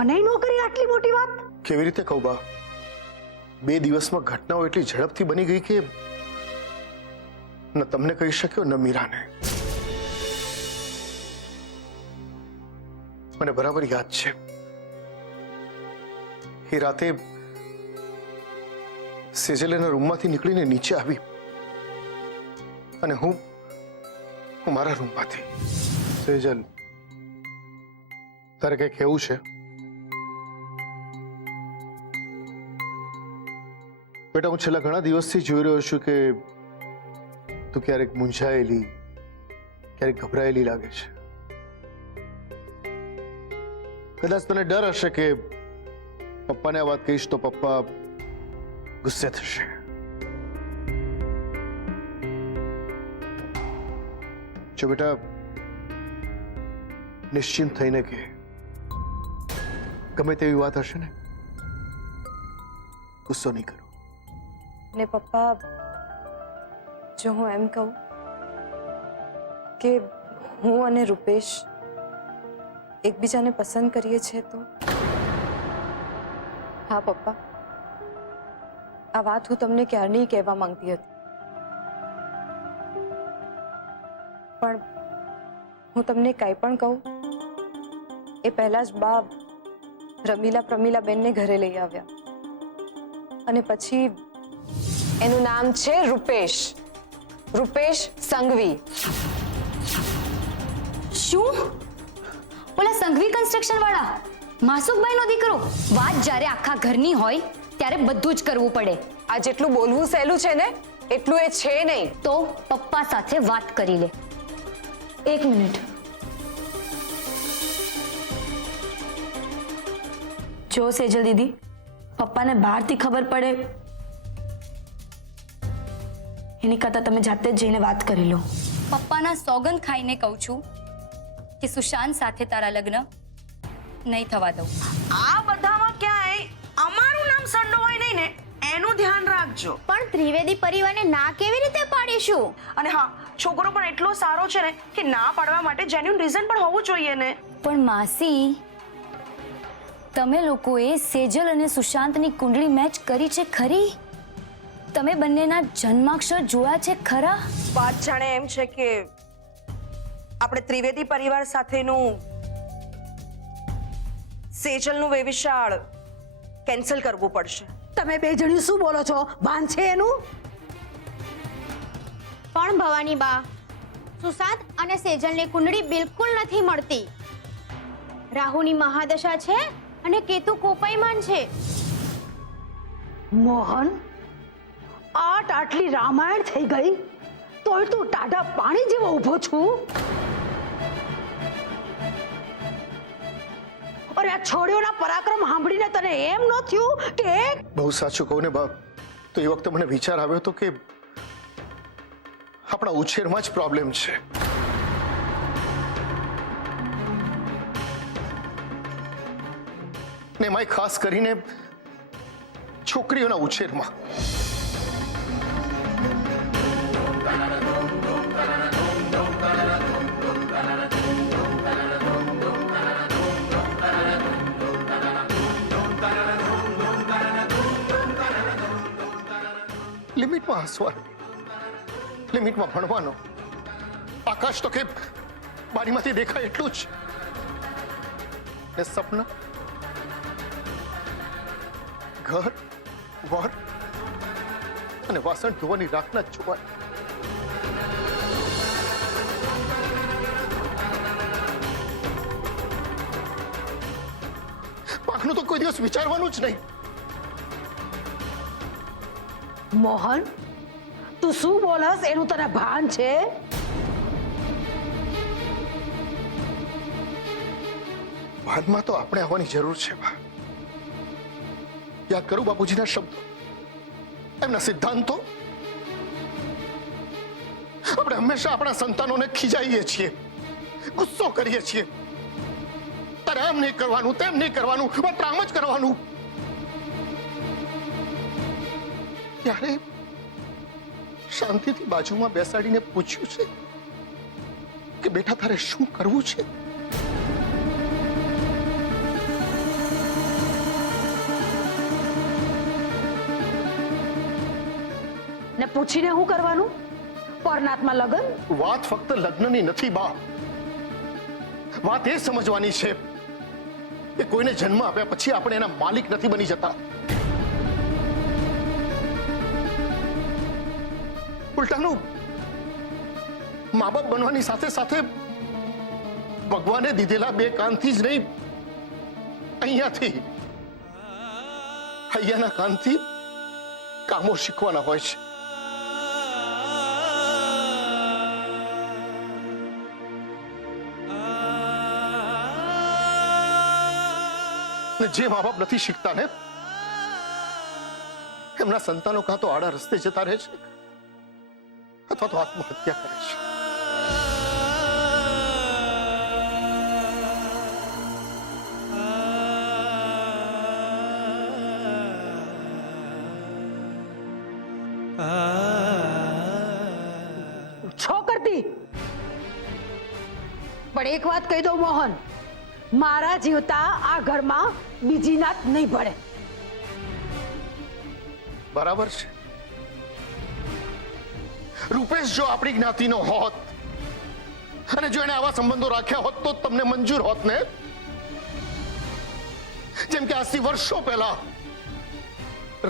મને ન કરી આટલી મોટી વાત? કેવી રીતે કહું બા? 2 દિવસમાં ઘટનાઓ એટલી ઝડપથી બની ગઈ કે ન તમને કહી શક્યો ન મીરાને. મને બરાબર યાદ છે એ રાતે સેજલ એના રૂમમાંથી નીકળીને નીચે આવી અને હું મારા રૂમમાંથી. સેજલ, તારે કઈ કહેવું છે? બેટા, હું છેલ્લા ઘણા દિવસથી જોઈ રહ્યો છું કે તું ક્યારેક મૂંઝાયેલી, ક્યારેક ગભરાયેલી લાગે છે. કદાચ તને ડર હશે કે પપ્પાને આ વાત કહીશ તો પપ્પા ગુસ્સે થશે. જો બેટા, નિશ્ચિંત થઈને કે ગમે તેવી વાત હશે ને, ગુસ્સો નહીં કરો. ને પપ્પા, જો હું એમ કહું કે હું અને રૂપેશ એકબીજાને પસંદ કરીએ છીએ તો? હા પપ્પા, આ વાત હું તમને ક્યારની કહેવા માંગતી હતી, પણ હું તમને કાંઈ પણ કહું એ પહેલા જ બા રમીલા બેનને ઘરે લઈ આવ્યા અને પછી એનું નામ છે રૂપેશ સંઘવી. શું? ઓલા સંઘવી કન્સ્ટ્રક્શન વાળા માસુકભાઈ નો દીકરો? વાત જ્યારે આખા ઘરની હોય ત્યારે બધું જ કરવું પડે. આ જેટલું બોલવું સહેલું છે ને એટલું એ છે નહીં. તો પપ્પા સાથે વાત કરી લે. એક મિનિટ. જો સેજલ દીદી, પપ્પાને બહારથી ખબર પડે એની કરતા તમે જાતે જ જઈને વાત કરી લો. પપ્પાના સોગંદ ખાઈને કહું છું કે સુશાંત સાથે તારા લગ્ન નહીં થવા દઉં. આ બધામાં ક્યાંય અમારું નામ સંડોવાય નહીં ને, એનું ધ્યાન રાખજો. પણ ત્રિવેદી પરિવારને ના કેવી રીતે પાડીશું? અને હા, છોકરો પણ એટલો સારો છે ને કે ના પાડવા માટે જેન્યુઇન રીઝન પણ હોવું જોઈએ ને. પણ માસી, તમે લોકોએ સેજલ અને સુશાંતની કુંડળી મેચ કરી છે ખરી? તમે બંનેના જન્માક્ષર જોયા છે ખરા? વાત જાણે એમ છે કે આપણે ત્રિવેદી પરિવાર સાથેનું સેજલનું વેવિશાળ કેન્સલ કરવું પડશે. તમે બે જણી શું બોલો છો? ભાન છે એનું? પણ ભવાની બા, સુશાંત અને સેજલની કુંડળી બિલકુલ નથી મળતી. રાહુની મહાદશા છે અને કેતુ કોપાયમાન છે. મોહન, આટલી રામાયણ થઈ ગઈ તોય તું ટાઢા પાણી જેવો ઊભો છું. અરે આ છોડીઓના પરાક્રમ સાંભળીને તને એમ ન થયું કે બહુ સાચું કહું ને બાપ, તો એ વખતે મને વિચાર આવ્યો હતો કે આપણા ઉછેરમાં જ પ્રોબ્લેમ છે. ને એમાંય ખાસ કરીને છોકરીઓના ઉછેરમાં. લિમિટમાં હસવાનું, લિમિટમાં ભણવાનો. આકાશ તો કે બારીમાંથી દેખાય એટલું જ. ને સપના, ઘર, વર અને વાસણ ધોવાની રાખના જ જોવા. પાકનું તો કોઈ દિવસ વિચારવાનું જ નહીં. મોહન, તું શું બોલસ એનું તને ભાન છે? ભાનમાં તો આપણે આવવાની જરૂર છે. યાદ કરું બાપુજીના શબ્દો, એમના સિદ્ધાંતો. આપણે હંમેશા આપણા સંતાનોને ખીજાઈએ છીએ, ગુસ્સો કરીએ છીએ. તારે આમ નહીં કરવાનું, તેમ નહીં કરવાનું, માત્ર આમ જ કરવાનું. ત્યારે શાંતિથી બાજુમાં બેસાડીને પૂછ્યું છે કે બેટા તારે શું કરવું છે? ને પૂછીને શું કરવાનું? પરનાથમાં લગન? વાત ફક્ત લગ્નની નથી બા, વાત એ સમજવાની છે કે કોઈને જન્મ આપ્યા પછી આપણે એના માલિક નથી બની જતા. ઉલટાનું મા બાપ બનવાની સાથે સાથે ભગવાને દીધેલા બે કાનથી જ નહીં, અહીંયાના કાનથી કામો શીખવાના હોય છે. ને જે મા બાપ નથી શીખતા ને એમના સંતાનો કાં તો આડા રસ્તે જતા રહે છે અથવા તો આત્મહત્યા કરે છે. છો કરતી, પણ એક વાત કહી દઉં મોહન, મારા જીવતા આ ઘરમાં બીજી નાત નહીં ભળે. બરાબર છે. રૂપેશ જો આપણી જ્ઞાતિનો હોત અને જો એને આવા સંબંધો રાખ્યા હોત તો તમને મંજૂર હોત ને? જેમ કે આજથી વર્ષો પહેલા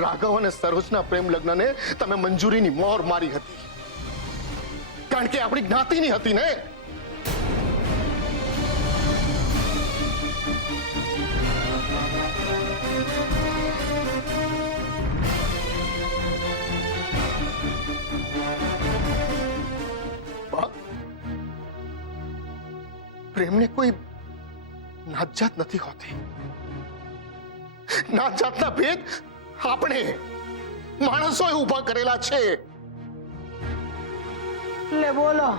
રાઘવ અને સરોજના પ્રેમ લગ્નને તમે મંજૂરીની મોહર મારી હતી, કારણ કે આપણી જ્ઞાતિની હતી ને. પ્રેમને કોઈ નાતજાત નથી હોતી. નાતજાતના ભેદ આપણે માણસોએ ઊભા કરેલા છે. લે બોલો,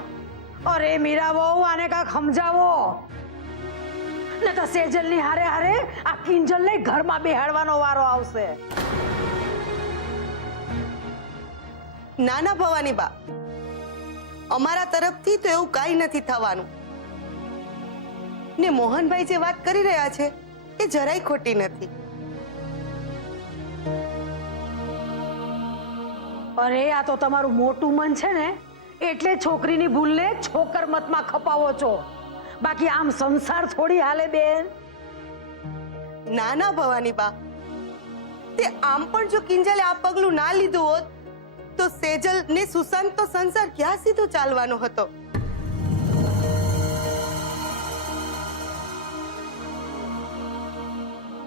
અરે મીરા બહુ આને કાંઈક સમજાવો, ને તો સેજલની હારે હારે આ કિંજલને ઘરમાં બેહાડવાનો વારો આવશે. નાના ભવાની બા, અમારા તરફથી તો એવું કાંઈ નથી થવાનું. ને મોહનભાઈ જે વાત કરી રહ્યા છે એ જરાય ખોટી નથી. અરે આ તો તમારું મોટું મન છે ને, એટલે છોકરીની ભૂલને છોકર મતમાં ખપાવો છો, બાકી આમ સંસાર થોડી હાલે બેન. નાના ભવાની બા, તે આમ પણ જો કિંજલે આ પગલું ના લીધું હોત તો સેજલ ને સુશાંત તો સંસાર ક્યાં સીધો ચાલવાનો હતો.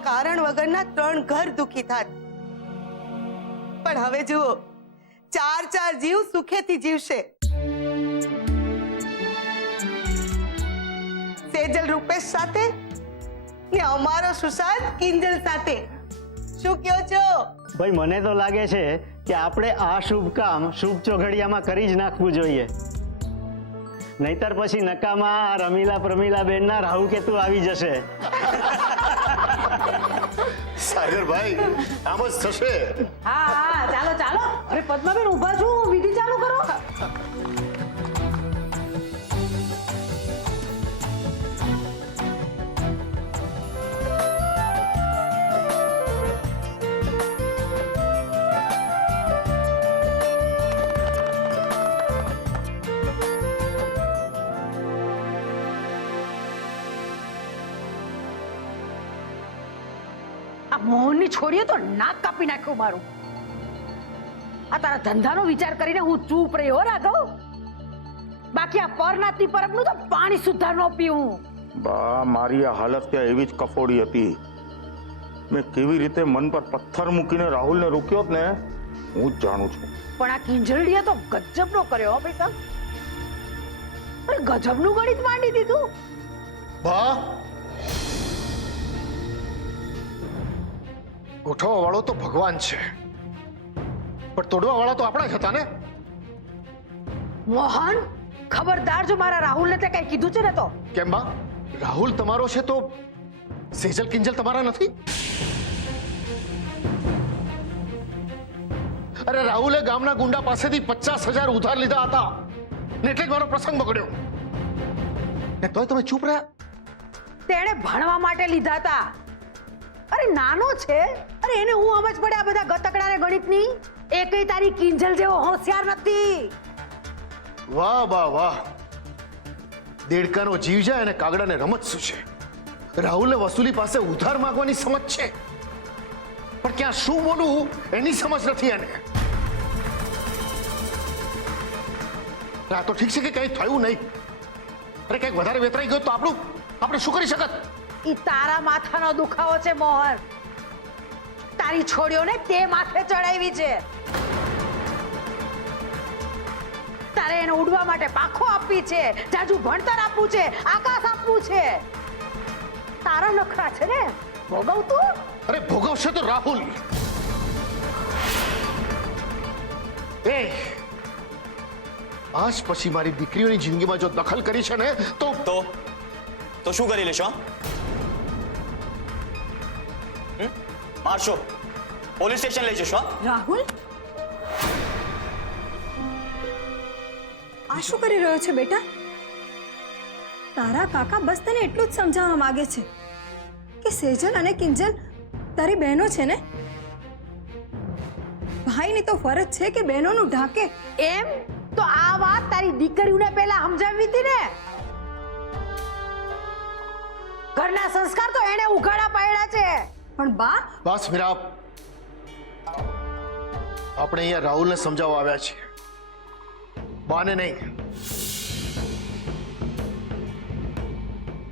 કારણ વગરના 3 ઘર દુખી થાત. પણ હવે જુઓ, 4 જીવ સુખેથી જીવશે. સેજલ રૂપેશ સાથે ને અમારો સુશાંત કિંજલ સાથે. શું કહો છો? ભાઈ મને તો લાગે છે કે આપણે આ શુભ કામ શુભ ચોઘડિયામાં કરી જ નાખવું જોઈએ, નહીતર પછી નકામાં રમીલા પ્રમીલા બેનના રાહુ કેતુ આવી જશે. સાગરભાઈ, આમ જ થશે. હા હા, ચાલો ચાલો. અરે પદ્માબેન ઊભા છો, વિધિ ચાલુ કરો. આ મોહનની છોડીએ તો નાક કાપી નાખ્યું મારું. આ તારા ધંધાનો વિચાર કરીને હું ચૂપ રહ્યો રાઘવ, બાકી આ પરનાથની પરબનું તો પાણી સુદ્ધા ન પીવું. બા, મારી આ હાલત ત્યાં એવી જ કફોડી હતી. મેં કેવી રીતે મન પર પથ્થર મૂકીને રાહુલને રોક્યો ને હું જ જાણું છું. પણ આ કિંજલડીએ તો ગજબનો કર્યો હો પૈસા. અરે ગજબનું ગણિત માંડી દીધું. બા, ગોઠવવા વાળો તો ભગવાન છે, પણ તોડવા વાળા તો આપણા જ હતા ને. મોહન, ખબરદાર જો મારા રાહુલને તે કઈ કીધું છે ને તો. કેમ બા? રાહુલ તમારો છે તો સેજલ કિંજલ તમારા નથી? અરે રાહુલે ગામના ગુંડા પાસેથી 50,000 ઉધાર લીધા હતા ને એટલે જ મારો પ્રસંગ બગડ્યો. ને તોય તમે ચૂપ રહ્યા. તેણે ભણવા માટે લીધા હતા. અરે નાનો છે, અરે એને હું સમજ પડે આ બધા ગતકડાને ગણિતની. એકેય તારી કિંજલ જેવો હોશિયાર નથી. વાહ વાહ વાહ, દેડકાનો જીવ જાય અને કાગડાને રમત શું છે? રાહુલને વસુલી પાસે ઉધાર માંગવાની સમજ છે, પણ ક્યાં શું બોલવું એની સમજ નથી એને. આ તો ઠીક છે કે કંઈ થયું નહીં, અરે કંઈક વધારે વેતરાઈ ગયું તો આપણે શું કરી શકત? ઈ તારા માથાનો દુખાવો છે મોહન. તારી છોડીઓને તે માથે ચડાવી છે. તારે એને ઉડવા માટે પાંખો આપવી છે, જાજુ ભણતર આપવું છે, આકાશ આપવું છે. તારા નખરા છે ને, ભોગવતું. અરે ભોગવશે તો રાહુલ. એ આજ પછી મારી દીકરીઓની જિંદગીમાં જો દખલ કરી છે ને તો શું કરી લેશો? મારશો? પોલીસ સ્ટેશન લઈ જશો? રાહુલ, આ શું કરી રહ્યો છે બેટા? તારા કાકા બસ તને એટલું જ સમજાવવા માંગે છે કે સેજલ અને કિંજલ તારી બહેનો છે ને. ભાઈની તો ફરજ છે કે બહેનોનું ઢાંકે. એમ તો આ વાત તારી દીકરીઓને પહેલા સમજાવી હતી ને. ઘરના સંસ્કાર તો એને ઉઘાડા પાડ્યા છે. પણ બા, બસ મીરા, આપણે અહીંયા રાહુલને સમજાવવા આવ્યા છીએ, બાને નહીં.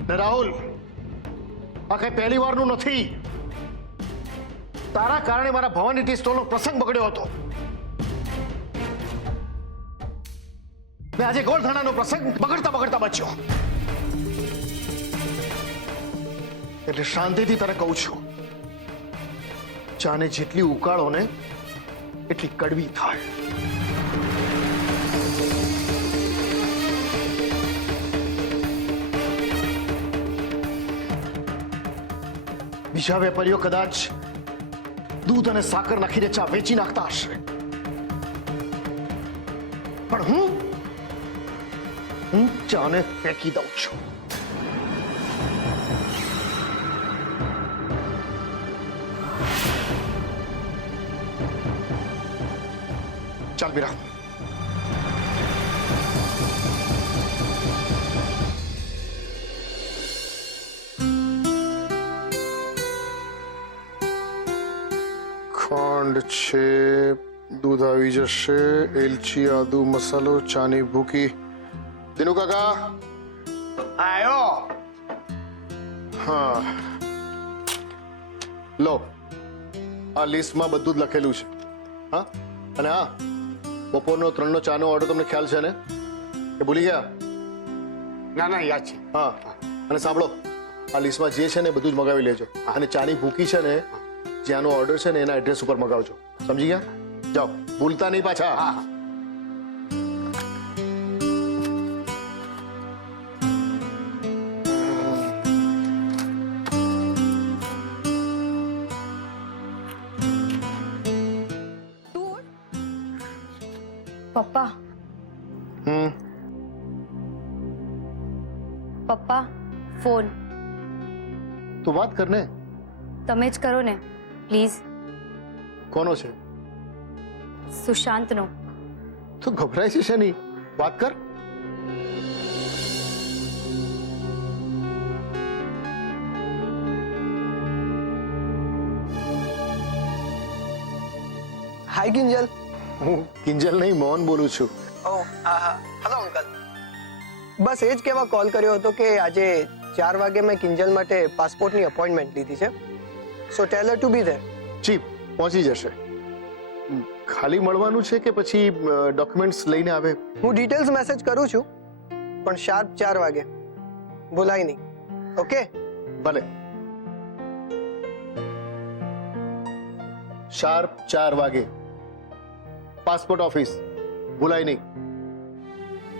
ને રાહુલ, આ કઈ પહેલી વારનું નથી. તારા કારણે મારા ભવાની ટી સ્ટોલનો પ્રસંગ બગડ્યો હતો, ને આજે ગોળધાણાનો પ્રસંગ બગડતા બગડતા બચ્યો. એટલે શાંતિથી તને કહું છું, ચાને જેટલી ઉકાળો ને એટલી કડવી થાય. બીજા વેપારીઓ કદાચ દૂધ અને સાકર નાખીને ચા વેચી નાખતા હશે, પણ હું ચાને ફેંકી દઉં છું. ચાલ મીરા. ખાંડ છે, દૂધ આવી જશે, એલચી, આદુ, મસાલો, ચાની ભૂકી. દિનુ કાકા આયો? હા, લો, આ લિસ્ટમાં બધું જ લખેલું છે. હા, અને હા, બપોરનો 3નો ચાનો ઓર્ડર તમને ખ્યાલ છે ને? કે ભૂલી ગયા? ના ના, યાદ છે. હા, અને સાંભળો, આ લિસ્ટમાં જે છે ને બધું જ મગાવી લેજો. અને ચાની ભૂકી છે ને, જ્યાંનો ઓર્ડર છે ને એના એડ્રેસ ઉપર મગાવજો. સમજી ગયા? જાઓ, ભૂલતા નહીં પાછા. હા. પપ્પા, પપ્પા, ફોન તો વાત કર ને. તમે જ કરો ને પ્લીઝ. કોનો છે? સુશાંતનો. તો ગભરાય છે નહીં, વાત કર. હાય કિંજલ. હું કિંજલ નહીં, મોહન બોલું છું. ઓ હા, હેલો અંકલ. બસ એ જ કહેવા કોલ કર્યો હતો કે આજે 4 વાગે મેં કિંજલ માટે પાસપોર્ટની અપોઇન્ટમેન્ટ લીધી છે. સો ટેલ હર ટુ બી ધેર. જી, પહોંચી જશે. ખાલી મળવાનું છે કે પછી ડોક્યુમેન્ટ્સ લઈને આવે? હું ડિટેલ્સ મેસેજ કરું છું, પણ શાર્પ 4 વાગે ભૂલાય નહીં. ઓકે? ભલે. શાર્પ 4 વાગે પાસપોર્ટ ઓફિસ, ભૂલાય નહીં.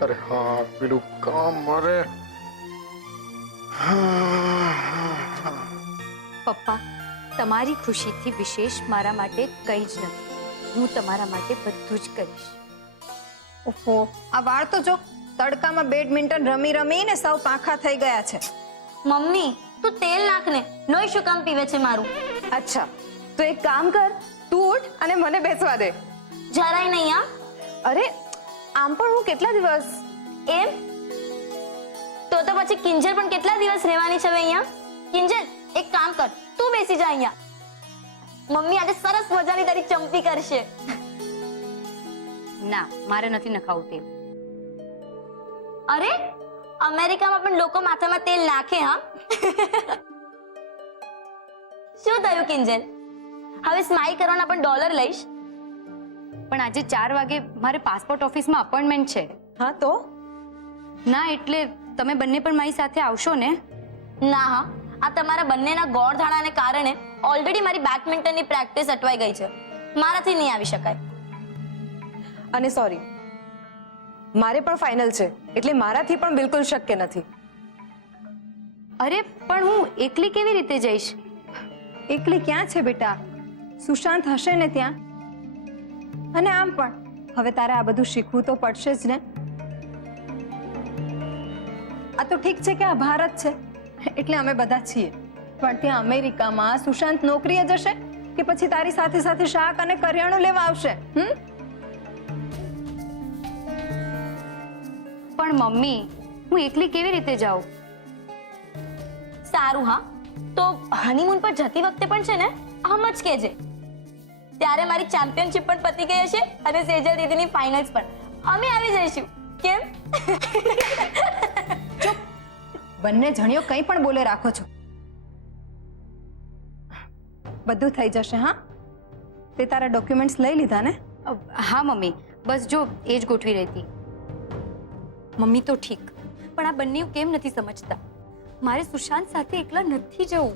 અરે હા, પેલું કામ મારે. પપ્પા, તમારી ખુશીથી વિશેષ મારા માટે કંઈ જ નથી. હું તમારા માટે બધું જ કરીશ. ઓહો, આ વાળ તો જો તડકામાં બેડમિન્ટન રમી રમીને સાવ પાંખા થઈ ગયા છે. મમ્મી, તું તેલ નાખ ને. લોહી શું કામ પીવે છે મારું? અચ્છા, તો એક કામ કર, તું ઉઠ અને મને બેસવા દે. જરાય નહીં હા. અરે આમ પણ હું કેટલા દિવસ એમ તો પછી કિંજલ પણ કેટલા દિવસ રહેવાની છે હવે અહીંયા? કિંજલ એક કામ કર, તું બેસી જા અહીંયા. મમ્મી આજે સરસ મજાની તારી ચંપી કરશે. ના, મારે નથી નખાવું તેલ. અરે અમેરિકામાં પણ લોકો માથામાં તેલ નાખે હા. શું થયું કિંજલ? હવે સ્માઈલ કરવાના પણ ડોલર લઈશ? પણ આજે 4 વાગે મારે પાસપોર્ટ ઓફિસમાં અપોઇન્ટમેન્ટ છે. હા તો ના એટલે તમે બંને પણ મારી સાથે આવશો ને? ના હા, આ તમારા બંનેના ગોળધાણાને કારણે ઓલરેડી મારી બેડમિન્ટનની પ્રેક્ટિસ અટવાઈ ગઈ છે. મારાથી નહીં આવી શકાય. અને સોરી, મારે પણ ફાઇનલ છે એટલે મારાથી પણ બિલકુલ શક્ય નથી. અરે પણ હું એકલી કેવી રીતે જઈશ? એકલી ક્યાં છે બેટા? સુશાંત હશે ને ત્યાં. અને આમ પણ હવે તારે આ બધું શીખવું તો પડશે જ ને. આ તો ઠીક છે કે આ ભારત છે એટલે અમે બધા છીએ, પણ ત્યાં અમેરિકામાં સુશાંત નોકરીએ જશે કે પછી તારી સાથે સાથે શાક અને કરિયાણું લેવા આવશે? પણ મમ્મી, હું એકલી કેવી રીતે જાઉં? સારું હા, તો હનીમૂન પર જતી વખતે પણ છે ને આમ જ કહેજે. ત્યારે મારી ચેમ્પિયનશિપ પણ પતી ગઈ હશે અને સેજલ દીદીની ફાઇનલ્સ પણ. અમે આવી જઈશું. કેમ? બંને જણીઓ કંઈ પણ બોલે રાખો છો. બધું થઈ જશે હા. તે તારા ડોક્યુમેન્ટ્સ લઈ લીધા ને? હા મમ્મી, બસ જો એ જ ગોઠવી રહી હતી. મમ્મી તો ઠીક, પણ આ બંને કેમ નથી સમજતા? મારે સુશાંત સાથે એકલા નથી જવું.